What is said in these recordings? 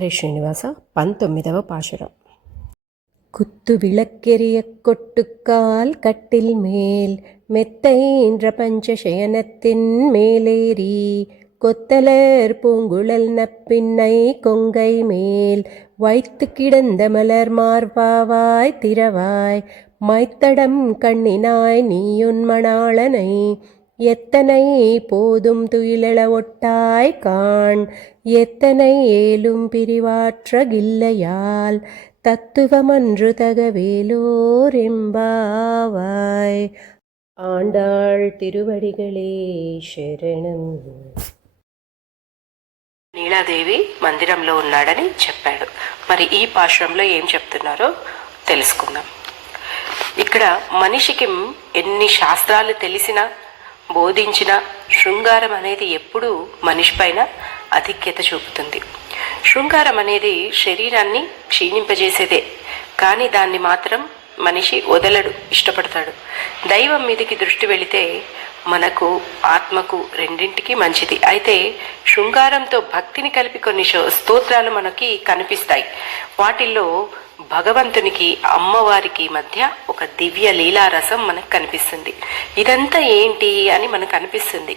శ్రీ శ్రీనివాస 19వ பாசுரம். குத்து விளக்கெரிய கொட்டுக்கால் கட்டில் மேல் மெத்தைன்ற பஞ்சசயனத்தின் மேலேறி கொத்தலர் பூங்குழல் நப்பின்னை கொங்கை மேல் வைத்து கிடந்த மலர் மார்பாவாய் திரவாய் மைத்தடம் கண்ணினாய் நீயுன் மணாளனை எத்தனை போதும் துயிலெழ ஒட்டாய் காண் எத்தனை ஏலும் பிரிவாற்றகில்லையால் தத்துவமன்று தகவேலோர் எம்பாவாய். ఆండాళ్ తిరువడిగళే శరణం. నీలాదేవి మందిరంలో ఉన్నాడని చెప్పాడు. మరి ఈ పాశ్రంలో ఏం చెప్తున్నారో తెలుసుకుందాం. ఇక్కడ మనిషికి ఎన్ని శాస్త్రాలు తెలిసినా బోధించిన శృంగారం అనేది ఎప్పుడూ మనిషి పైన ఆధిక్యత చూపుతుంది. శృంగారం అనేది శరీరాన్ని క్షీణింపజేసేదే, కానీ దాన్ని మాత్రం మనిషి వదలడు, ఇష్టపడతాడు. దైవం మీదకి దృష్టి వెళితే మనకు ఆత్మకు రెండింటికి మంచిది. అయితే శృంగారంతో భక్తిని కలిపి కొన్ని స్తోత్రాలు మనకి కనిపిస్తాయి. వాటిల్లో భగవంతునికి అమ్మవారికి మధ్య ఒక దివ్య లీలారసం మనకు కనిపిస్తుంది. ఇదంతా ఏంటి అని మనకు అనిపిస్తుంది.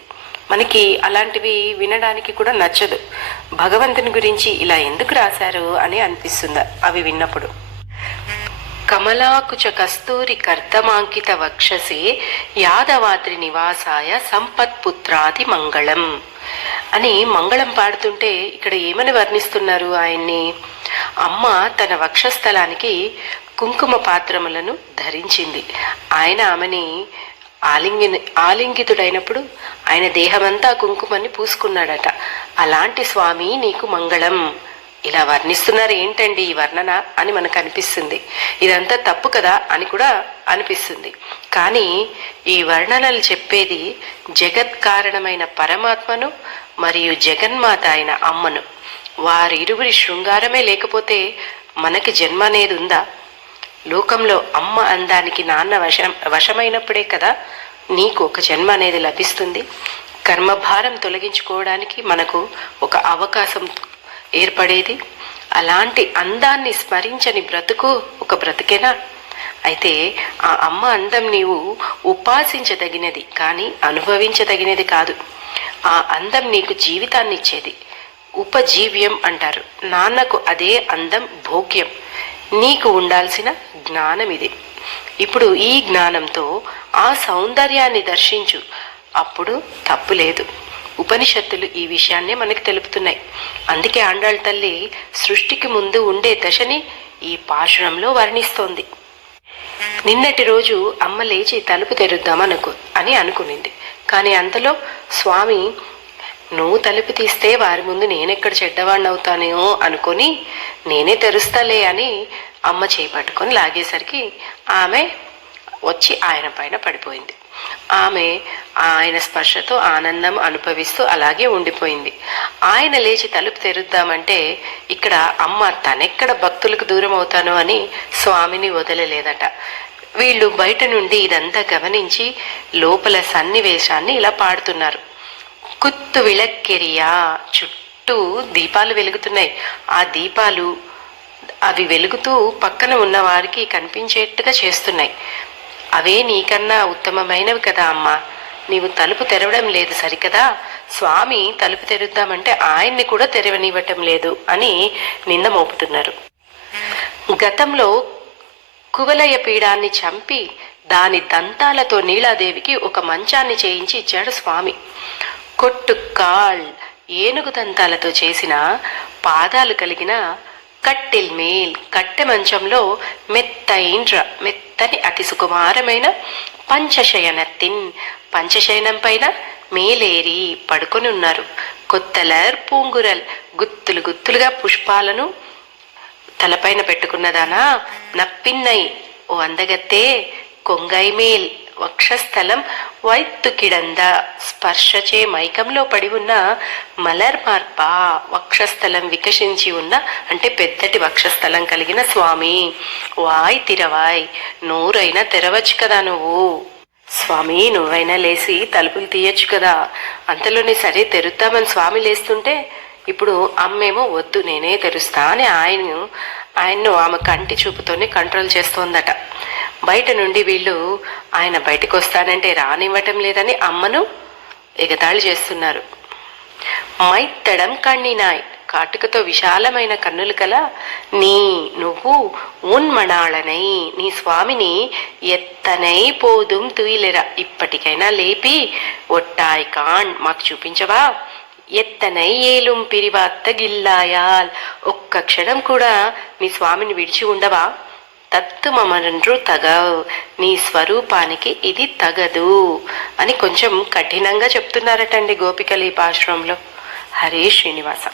మనకి అలాంటివి వినడానికి కూడా నచ్చదు. భగవంతుని గురించి ఇలా ఎందుకు రాశారు అని అనిపిస్తుంది అవి విన్నప్పుడు. కమలాకుచ కస్తూరి కర్దమాంకిత వక్షసే యాదవాద్రి నివాసాయ సంపత్పుత్రాది మంగళం అని మంగళం పాడుతుంటే ఇక్కడ ఏమని వర్ణిస్తున్నారు ఆయన్ని? అమ్మ తన వక్షస్థలానికి కుంకుమ పాత్రములను ధరించింది. ఆయన ఆమెని ఆలింగితుడైనప్పుడు ఆయన దేహమంతా కుంకుమని పూసుకున్నాడట. అలాంటి స్వామి నీకు మంగళం. ఇలా వర్ణిస్తున్నారు ఏంటండి ఈ వర్ణన అని మనకు అనిపిస్తుంది. ఇదంతా తప్పు కదా అని కూడా అనిపిస్తుంది. కానీ ఈ వర్ణనలు చెప్పేది జగత్ కారణమైన పరమాత్మను మరియు జగన్మాత అయిన అమ్మను. వారిరువురి శృంగారమే లేకపోతే మనకి జన్మ అనేది ఉందా? లోకంలో అమ్మ అందానికి నాన్న వశమైనప్పుడే కదా నీకు ఒక జన్మ అనేది లభిస్తుంది. కర్మభారం తొలగించుకోవడానికి మనకు ఒక అవకాశం ఏర్పడేది. అలాంటి అందాన్ని స్మరించని బ్రతుకు ఒక బ్రతికేనా? అయితే ఆ అమ్మ అందం నీవు ఉపాసించదగినది కానీ అనుభవించదగినది కాదు. ఆ అందం నీకు జీవితాన్ని ఇచ్చేది. ఉపజీవ్యం అంటారు. నాన్నకు అదే అందం భోగ్యం. నీకు ఉండాల్సిన జ్ఞానం ఇది. ఇప్పుడు ఈ జ్ఞానంతో ఆ సౌందర్యాన్ని దర్శించు, అప్పుడు తప్పు లేదు. ఉపనిషత్తులు ఈ విషయాన్నే మనకి తెలుపుతున్నాయి. అందుకే ఆండాళ్ తల్లి సృష్టికి ముందు ఉండే దశని ఈ పాశురంలో వర్ణిస్తోంది. నిన్నటి రోజు అమ్మ లేచి తలుపు తెరుద్దామని అనుకునింది. కానీ అంతలో స్వామి నువ్వు తలుపు తీస్తే వారి ముందు నేనెక్కడ చెడ్డవాడిని అవుతానేమో అనుకొని నేనే తెరుస్తాలే అని అమ్మ చేపట్టుకొని లాగేసరికి ఆమె వచ్చి ఆయన పైన పడిపోయింది. ఆమె ఆయన స్పర్శతో ఆనందం అనుభవిస్తూ అలాగే ఉండిపోయింది. ఆయన లేచి తలుపు తెరుద్దామంటే ఇక్కడ అమ్మ తనెక్కడ భక్తులకు దూరం అవుతానో అని స్వామిని వదలలేదట. వీళ్ళు బయట నుండి ఇదంతా గమనించి లోపల సన్నివేశాన్ని ఇలా పాడుతున్నారు. కుత్తు విళక్కెరియా, చుట్టూ దీపాలు వెలుగుతున్నాయి. ఆ దీపాలు అవి వెలుగుతూ పక్కన ఉన్న వారికి కనిపించేట్టుగా చేస్తున్నాయి. అవే నీకన్నా ఉత్తమమైనవి కదా అమ్మా. నీవు తలుపు తెరవడం లేదు సరికదా. స్వామి తలుపు తెరుద్దామంటే ఆయన్ని కూడా తెరవనివ్వటం లేదు అని నింద మోపుతున్నారు. గతంలో కువలయ పీడాన్ని చంపి దాని దంతాలతో నీలాదేవికి ఒక మంచాన్ని చేయించి ఇచ్చాడు స్వామి. కొట్టుకాల్, ఏనుగు దంతాలతో చేసిన పాదాలు కలిగిన కట్టెల్ మేల్, కట్టె మంచంలో మెత్తని అతి సుకుమారమైన పంచశయనత్తిన్, పంచశయనం పైన మేలేరి పడుకొని ఉన్నారు. కొత్తలర్ పూంగురల్, గుత్తులు గుత్తులుగా పుష్పాలను తలపైన పెట్టుకున్నదానా నప్పిన్నై, ఓ అందగత్తే కొంగై మేల్ వక్షస్థలం వైత్తు కిడంద, స్పర్శచే మైకంలో పడి ఉన్న మలర్ మార్ప, వక్షస్థలం వికసించి ఉన్న అంటే పెద్దటి వక్షస్థలం కలిగిన స్వామి. వాయ్ తిరవాయ్, నోరైనా తెరవచ్చు కదా నువ్వు. స్వామి నువ్వైనా లేచి తలుపులు తీయచ్చు కదా. అంతలోనే సరే తెరుద్దామని స్వామి లేస్తుంటే ఇప్పుడు అమ్మేమో వద్దు నేనే తెరుస్తా అని ఆయన్ను ఆమె కంటి చూపుతోనే కంట్రోల్ చేస్తోందట. బయట నుండి వీళ్ళు ఆయన బయటకు వస్తానంటే రానివ్వటం లేదని అమ్మను ఎగతాళి చేస్తున్నారు. మైత్తడం కಣ್ಣಿనాయ్, కాటుకతో విశాలమైన కన్నులు కల నువ్వు ఉన్మణాళనై, నీ స్వామిని ఎత్తనై పోదుం తుయిలెరా, ఇప్పటికైనా లేపి ఒట్టాయి కాండ్ మాకు చూపించవా, ఎత్తనై ఏలుం పిరివాత్త గిల్లాయాల్, ఒక్క క్షణం కూడా నీ స్వామిని విడిచి ఉండవా, తత్తుమమరండ్రు తగవ్, నీ స్వరూపానికి ఇది తగదు అని కొంచెం కఠినంగా చెప్తున్నారటండి గోపికలు ఈ పాశ్రంలో. హరే శ్రీనివాస.